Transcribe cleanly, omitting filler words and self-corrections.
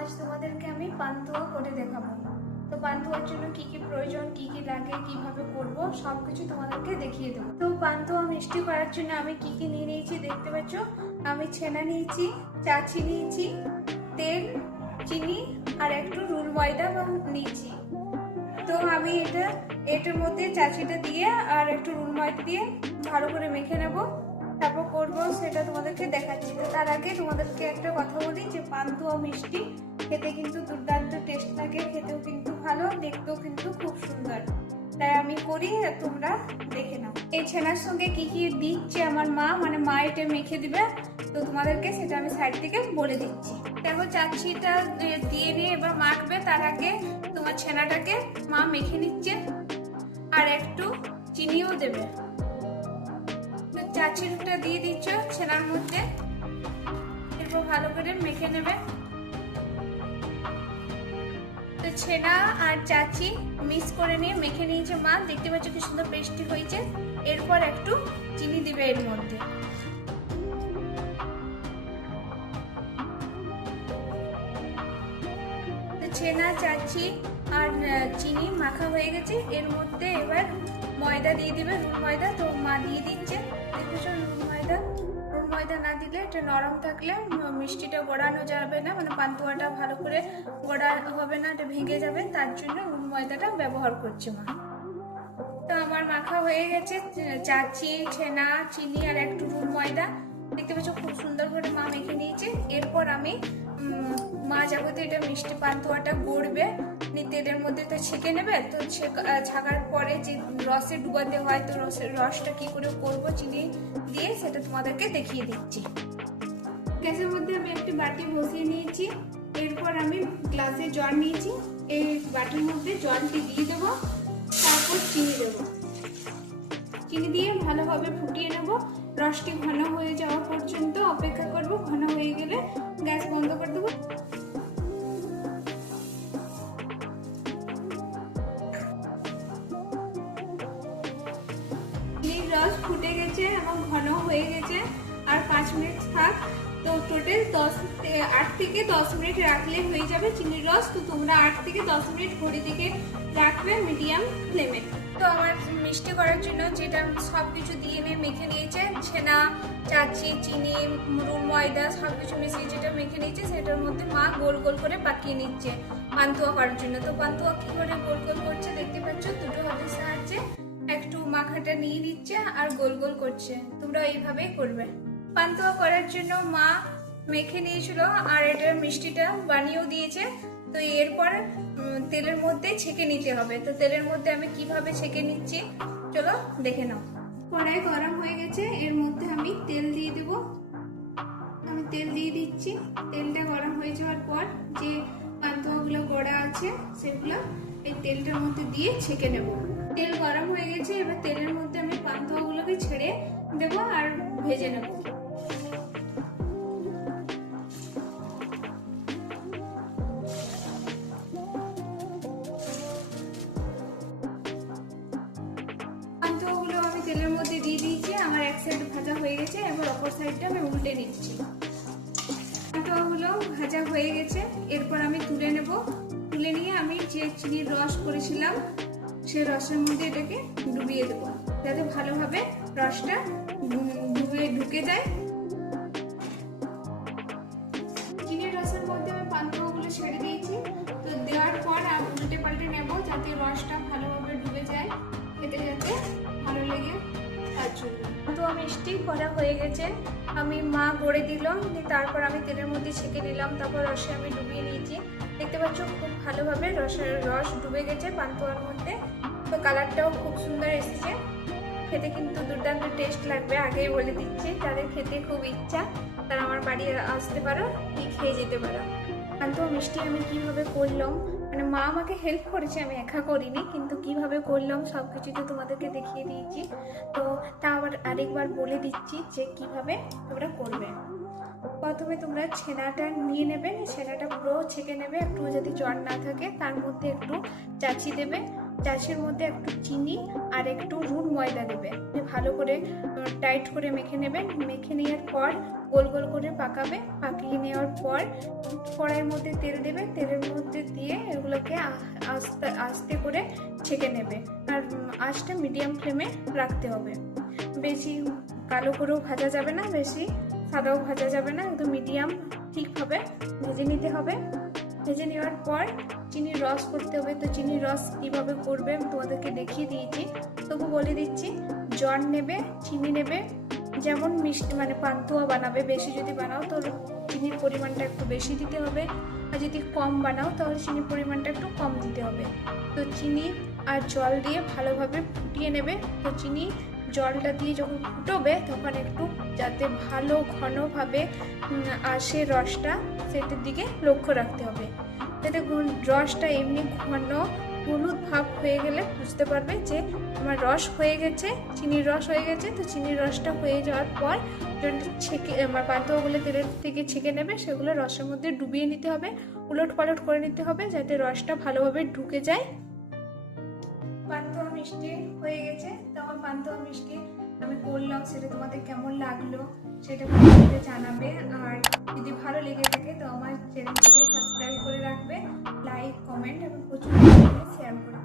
আজ তোমাদেরকে আমি পান্তুয়া করে দেখাবো। তো পান্তুয়ার জন্য কি কি প্রয়োজন, কি কি লাগে, কিভাবে করব সবকিছু তোমাদেরকে দেখিয়ে দেবো। তো পান্তুয়া মিষ্টি করার জন্য আমি কি কি নিয়ে নিয়েছি দেখতে পাচ্ছ। আমি ছেনা নিয়েছি, চাচি নিয়েছি, তেল, চিনি আর একটু রুল ময়দা নিয়েছি। তো আমি এটার মধ্যে চাচিটা দিয়ে আর একটু রুল ময়দা দিয়ে ভালো করে মেখে নেবো, তারপর করবো সেটা তোমাদেরকে দেখাচ্ছি। তো তার আগে তোমাদেরকে একটা কথা বলি যে পান্তুয়া মিষ্টি খেতে কিন্তু দুর্দান্ত টেস্ট লাগে, খেতেও কিন্তু ভালো, দেখতেও কিন্তু খুব সুন্দর। তাই আমি করি, তোমরা দেখে নাও। এই ছেনার সঙ্গে কি কি দিচ্ছে আমার মা, মানে মা এটা মেখে দিবে, তো তোমাদেরকে সেটা আমি সাইড থেকে বলে দিচ্ছি। দেখো চাচিটা দিয়ে নিয়ে এবার মাখবে, তার আগে তোমার ছেনাটাকে মা মেখে নিচ্ছে আর একটু চিনিও দেবে। চাচিটা দিয়ে দিচ্ছ ছেনার মধ্যে, এরপর ভালো করে মেখে নেবে। তো ছেনা আর চাচি মিক্স করে নিয়ে মেখে নিয়েছে মা, দেখতে পাচ্ছ কি সুন্দর পেস্টি হয়েছে। এরপর একটু চিনি দিবে এর মধ্যে। ছেনা, চাচি আর চিনি মাখা হয়ে গেছে, এর মধ্যে এবার ময়দা দিয়ে দিবে, রুল ময়দা। তো মা দিয়ে দিচ্ছে, দেখেছো রুল ময়দা না দিলে এটা নরম থাকলে মিষ্টিটা গড়ানো যাবে না, মানে পান্তুয়াটা ভালো করে গড়া হবে না, এটা ভেঙে যাবে, তার জন্য রুল ময়দাটা ব্যবহার করছে মা। তো আমার মাখা হয়ে গেছে, চাচি, ছেনা, চিনি আর একটু রুল ময়দা, দেখতে পাচ্ছ খুব সুন্দর করে মা মেখে নিয়েছে। এরপর আমি মা যাবতীয় এটা মিষ্টি পান্তুয়াটা গড়বে, তেলের মধ্যে তো ছেঁকে নেবে। তো ছাকার পরে যে রসে ডুবাতে হয়, তো রসটা কি করে করবো চিনি দিয়ে সেটা তোমাদেরকে দেখিয়ে দিচ্ছি। গ্যাসের মধ্যে আমি একটি বাটি বসিয়ে নিয়েছি, এরপর আমি গ্লাসে জল নিয়েছি, এই বাটির মধ্যে জলটি দিয়ে দেবো, তারপর চিনি দেবো। চিনি দিয়ে ভালোভাবে ফুটিয়ে নেব, রসটি ঘন হয়ে যাওয়া পর্যন্ত অপেক্ষা করব। ঘন হয়ে গেলে গ্যাস বন্ধ করে দেবো। চিনির রস ফুটে গেছে এবং ঘন হয়ে গেছে, আর 5 মিনিট থাক। তো টোটাল 8 থেকে 10 মিনিট রাখলে হয়ে যাবে চিনির রস। তো তোমরা 8 থেকে 10 মিনিট ঘড়ি থেকে রাখবে মিডিয়াম ফ্লেমে। তো আমার মিষ্টি করার জন্য যেটা সবকিছু দিয়ে মেখে নিয়েছে, ছেনা, চাচি, চিনি, রুল ময়দা সবকিছু মিশিয়ে যেটা মেখে নিয়েছে, সেটার মধ্যে মা গোল গোল করে পাকিয়ে নিচ্ছে পান্তুয়া করার জন্য। তো পান্তুয়া কি করে গোল গোল করছে দেখতে পাচ্ছ, দুটো হাতের সাহায্যে একটু মাখাটা নিয়ে নিচ্ছে আর গোল গোল করছে। তোমরা এইভাবেই করবে। পান্তুয়া করার জন্য মা মেখে নিয়েছিল আর এটা মিষ্টিটা বানিয়েও দিয়েছে। তো এরপর তেলের মধ্যে ছেঁকে নিতে হবে। তো তেলের মধ্যে আমি কিভাবে ছেঁকে নিচ্ছি চলো দেখে নাও। কড়াই গরম হয়ে গেছে, এর মধ্যে আমি তেল দিয়ে দেব। আমি তেল দিয়ে দিচ্ছি। তেলটা গরম হয়ে যাওয়ার পর যে পান্তুয়াগুলো গড়া আছে সেগুলো এই তেলটার মধ্যে দিয়ে ছেঁকে নেব। তেল গরম হয়ে গেছে, এবার তেলের মধ্যে আমি পান্তুয়াগুলোকে ছেড়ে দেব আর ভেজে নেব। তেলের মধ্যে দিয়ে দিয়েছি, আমার এক সাইড ভাজা হয়ে গেছে, এবার অপর সাইডটা আমি উল্টে নিচ্ছি। পান্তুয়াগুলো ভাজা হয়ে গেছে, এরপর আমি তুলে নেব। তুলে নিয়ে আমি যে চিনির রস করেছিলাম সেই রসের মধ্যে এটাকে ডুবিয়ে দেবো, যাতে ভালোভাবে রসটা ঢুকে যায়। চিনির রসের মধ্যে আমি পান্তুয়াগুলো ছেড়ে দিয়েছি। তো দেওয়ার পর উল্টে পাল্টে নেব, যাতে রসটা ভালোভাবে ডুবে যায়, খেতে যাতে ভালো লেগে। তার জন্য তো মিষ্টি করা হয়ে গেছে, আমি মা গড়ে দিলাম, তারপর আমি তেলের মধ্যে ছেঁকে নিলাম, তারপর রসে আমি ডুবিয়ে নিয়েছি। দেখতে পাচ্ছ খুব ভালোভাবে রস ডুবে গেছে পান্তুয়ার মধ্যে। তো কালারটাও খুব সুন্দর এসেছে, খেতে কিন্তু দুর্দান্ত টেস্ট লাগবে। আগেই বলে দিচ্ছি, যাদের খেতে খুব ইচ্ছা তারা আমার বাড়ি আসতে পারো, খেয়ে যেতে পারো। পান্তুয়া মিষ্টি আমি কিভাবে করলাম, মানে মা আমাকে হেল্প করেছে, আমি একা করিনি, কিন্তু কিভাবে করলাম সবকিছু তো তোমাদেরকে দেখিয়ে দিয়েছি। তো তা আবার আরেকবার বলে দিচ্ছি যে কিভাবে তোমরা করবে। প্রথমে তোমরা ছেনাটা নিয়ে নেবে, ছেনাটা পুরো ছেঁকে নেবে, একটু যদি জল না থাকে, তার মধ্যে একটু চাচি দেবে, চাশের মধ্যে একটু চিনি আর একটু রুট ময়দা দেবে, ভালো করে টাইট করে মেখে নেবেন। মেখে নেওয়ার পর গোল গোল করে পাকাবে। পাকিয়ে নেওয়ার পর কড়াইয়ের মধ্যে তেল দেবে, তেলের মধ্যে দিয়ে এগুলোকে আস্তে আস্তে করে ছেঁকে নেবে। আর আঁচটা মিডিয়াম ফ্লেমে রাখতে হবে। বেশি কালো করেও ভাজা যাবে না, বেশি সাদাও ভাজা যাবে না, একদম মিডিয়াম ঠিকভাবে ভেজে নিতে হবে। ভেজে নেওয়ার পর চিনির রস করতে হবে। তো চিনির রস কীভাবে করবে আমি তোমাদেরকে দেখিয়ে দিয়েছি, তবু বলে দিচ্ছি। জল নেবে, চিনি নেবে, যেমন মিষ্টি মানে পান্তুয়া বানাবে, বেশি যদি বানাও তো চিনির পরিমাণটা একটু বেশি দিতে হবে, আর যদি কম বানাও তাহলে চিনির পরিমাণটা একটু কম দিতে হবে। তো চিনি আর জল দিয়ে ভালোভাবে ফুটিয়ে নেবে। তো চিনি জলটা দিয়ে যখন ফুটবে তখন একটু যাতে ভালো ঘনভাবে আসে রসটা, সেটার দিকে লক্ষ্য রাখতে হবে। যাতে রসটা এমনি ঘন হলুদ ভাব হয়ে গেলে বুঝতে পারবে যে আমার রস হয়ে গেছে, চিনির রস হয়ে গেছে। তো চিনির রসটা হয়ে যাওয়ার পর ছেঁকে আমার পান্তুয়াগুলো তেলের থেকে ছেঁকে নেবে, সেগুলো রসের মধ্যে ডুবিয়ে নিতে হবে, উলট পালট করে নিতে হবে যাতে রসটা ভালোভাবে ঢুকে যায়। পান্তুয়া মিষ্টি হয়ে গেছে। তো আমার পান্তুয়া মিষ্টি আমি করলাম, সেটা তোমাদের কেমন লাগলো সেটা কমেন্টে জানাবে। আর যদি ভালো লেগে থাকে তো আমার চ্যানেলটিকে সাবস্ক্রাইব করে রাখবে, লাইক কমেন্ট এবং প্রচুর শেয়ার করে।